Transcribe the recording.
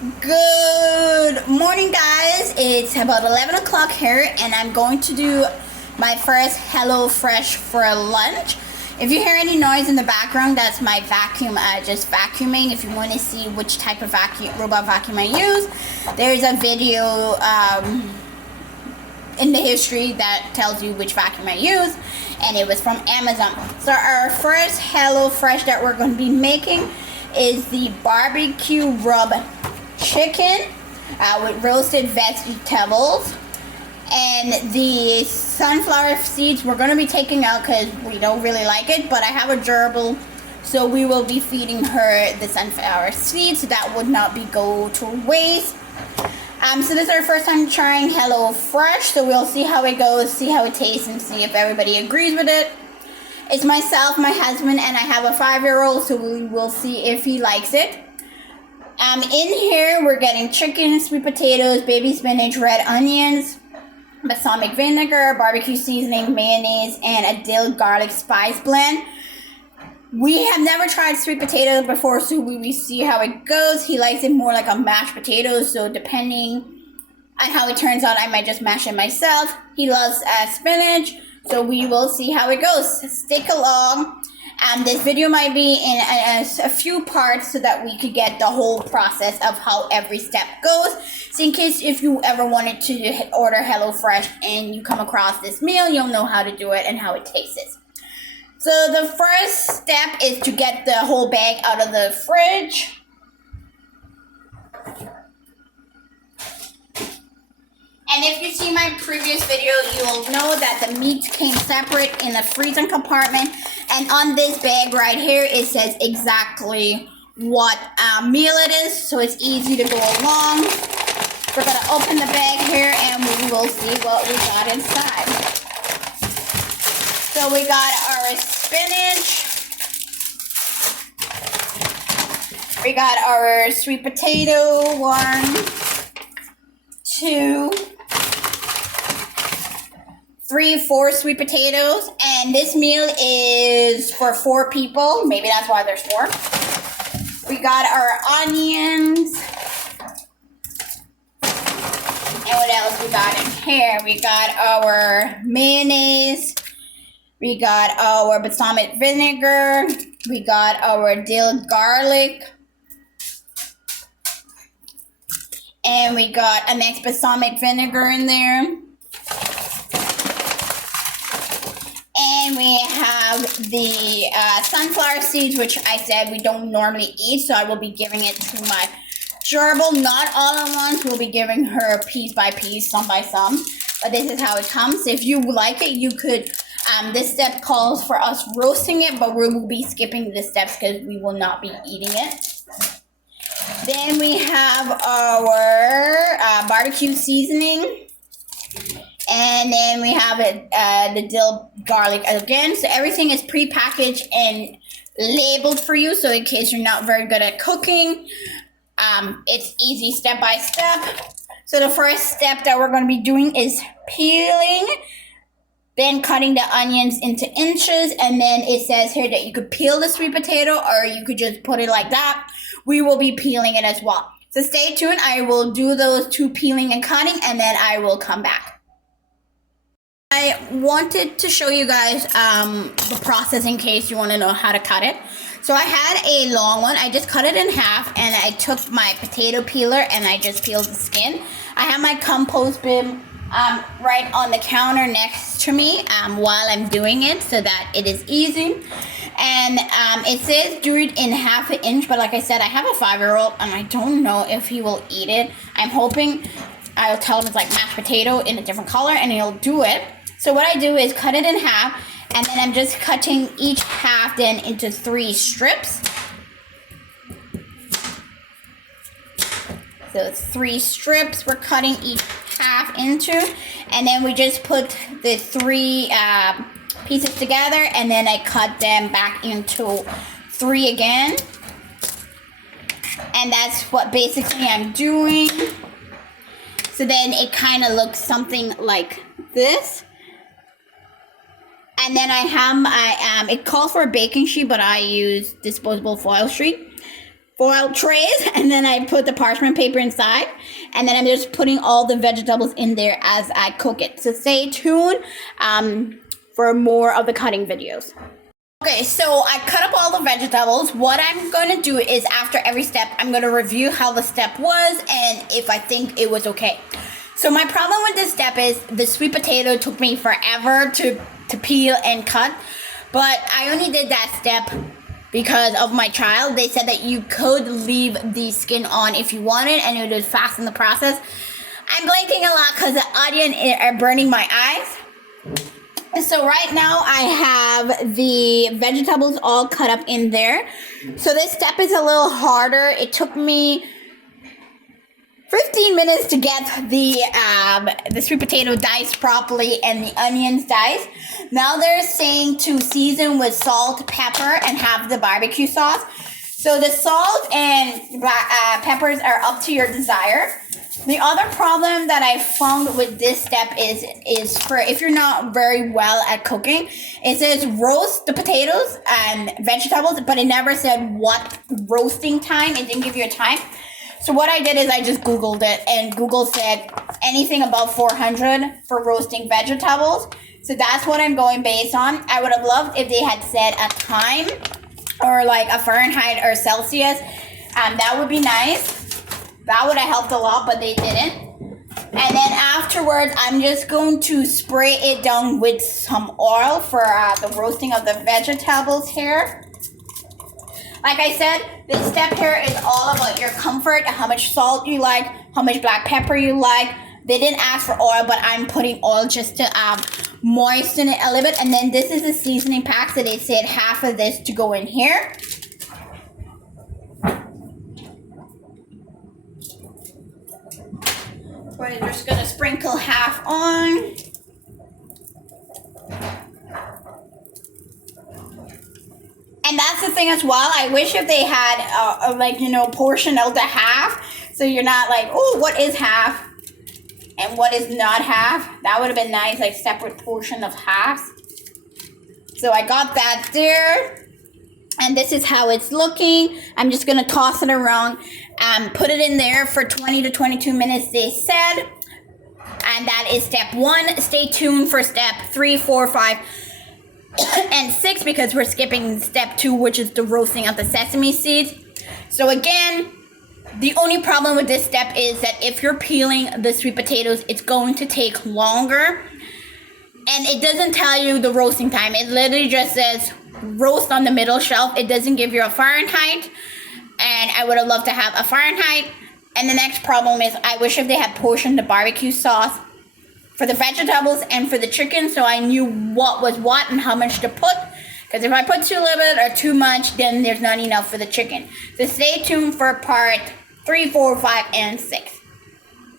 Good morning, guys. It's about 11 o'clock here, and I'm going to do my first Hello Fresh for lunch. If you hear any noise in the background, that's my vacuum just vacuuming. If you want to see which type of robot vacuum I use, there's a video in the history that tells you which vacuum I use, and it was from Amazon. So our first Hello Fresh that we're going to be making is the BBQ rub chicken with roasted vegetables, and the sunflower seeds we're going to be taking out because we don't really like it, but I have a gerbil, so we will be feeding her the sunflower seeds, so that would not go to waste. So this is our first time trying Hello Fresh, so we'll see how it goes, see how it tastes, and see if everybody agrees with it. It's myself, my husband, and I have a 5-year-old, so we will see if he likes it. In here, we're getting chicken, sweet potatoes, baby spinach, red onions, balsamic vinegar, barbecue seasoning, mayonnaise, and a dill garlic spice blend. We have never tried sweet potatoes before, so we will see how it goes. He likes it more like a mashed potato, so depending on how it turns out, I might just mash it myself. He loves spinach. So we will see how it goes. Stick along. This video might be in a few parts so that we could get the whole process of how every step goes. So in case if you ever wanted to order HelloFresh and you come across this meal, you'll know how to do it and how it tastes. So the first step is to get the whole bag out of the fridge. And if you see my previous video, you will know that the meat came separate in the freezing compartment. And on this bag right here, it says exactly what meal it is, so it's easy to go along. We're going to open the bag here and we will see what we got inside. So we got our spinach. We got our sweet potato, 1, 2, 3, 4 sweet potatoes, and this meal is for 4 people. Maybe that's why there's 4. We got our onions. And what else we got in here? We got our mayonnaise. We got our balsamic vinegar. We got our dill garlic. And we got a next balsamic vinegar in there. And we have the sunflower seeds, which I said we don't normally eat, so I will be giving it to my gerbil. Not all at once. We'll be giving her piece by piece, some by some. But this is how it comes. If you like it, you could... this step calls for us roasting it, but we will be skipping the steps because we will not be eating it. Then we have our barbecue seasoning. And then we have the dill garlic again. So everything is pre-packaged and labeled for you. So in case you're not very good at cooking, it's easy step by step. So the first step that we're going to be doing is peeling. Then cutting the onions into inches. And then it says here that you could peel the sweet potato or you could just put it like that. We will be peeling it as well. So stay tuned. I will do those 2 peeling and cutting, and then I will come back. I wanted to show you guys the process in case you want to know how to cut it. So I had a long one. I just cut it in half, and I took my potato peeler and I just peeled the skin. I have my compost bin right on the counter next to me while I'm doing it so that it is easy. And it says do it in ½ an inch, but like I said, I have a 5-year-old and I don't know if he will eat it. I'm hoping I'll tell him it's like mashed potato in a different color and he'll do it. So what I do is cut it in half, and then I'm just cutting each half then into 3 strips. So it's 3 strips we're cutting each half into, and then we just put the 3 pieces together, and then I cut them back into 3 again. And that's what basically I'm doing. So then it kind of looks something like this. And then I have my, it calls for a baking sheet, but I use disposable foil sheet. foil trays, and then I put the parchment paper inside, and then I'm just putting all the vegetables in there as I cook it. So stay tuned for more of the cutting videos. Okay, so I cut up all the vegetables. What I'm going to do is after every step, I'm going to review how the step was and if I think it was okay. So my problem with this step is the sweet potato took me forever to peel and cut, but I only did that step because of my child. They said that you could leave the skin on if you wanted and it would fasten the process. I'm blinking a lot because the onion are burning my eyes. So right now I have the vegetables all cut up in there. So this step is a little harder. It took me 15 minutes to get the sweet potato diced properly and the onions diced. Now they're saying to season with salt, pepper, and have the barbecue sauce. So the salt and peppers are up to your desire. The other problem that I found with this step is for if you're not very well at cooking, it says roast the potatoes and vegetables, but it never said what roasting time. It didn't give you a time. So what I did is I just Googled it, and Google said anything above 400 for roasting vegetables. So that's what I'm going based on. I would have loved if they had said a time or like a Fahrenheit or Celsius. That would be nice. That would have helped a lot, but they didn't. And then afterwards, I'm just going to spray it down with some oil for the roasting of the vegetables here. Like I said, this step here is all about your comfort, how much salt you like, how much black pepper you like. They didn't ask for oil, but I'm putting oil just to moisten it a little bit. And then this is the seasoning pack, so they said half of this to go in here. We're just gonna sprinkle half on. And that's the thing as well. I wish if they had portion out the half, so you're not like, oh, what is half and what is not half. That would have been nice, like separate portion of halves. So I got that there. And this is how it's looking. I'm just gonna toss it around and put it in there for 20 to 22 minutes, they said. And that is step 1. Stay tuned for step 3, 4, 5, and 6 because we're skipping step 2, which is the roasting of the sesame seeds. So again, the only problem with this step is that if you're peeling the sweet potatoes, it's going to take longer. And it doesn't tell you the roasting time. It literally just says roast on the middle shelf. It doesn't give you a Fahrenheit, and I would have loved to have a Fahrenheit. And the next problem is I wish if they had portioned the barbecue sauce for the vegetables and for the chicken, so I knew what was what and how much to put, because if I put too little or too much, then there's not enough for the chicken. So stay tuned for part 3, 4, 5, and 6.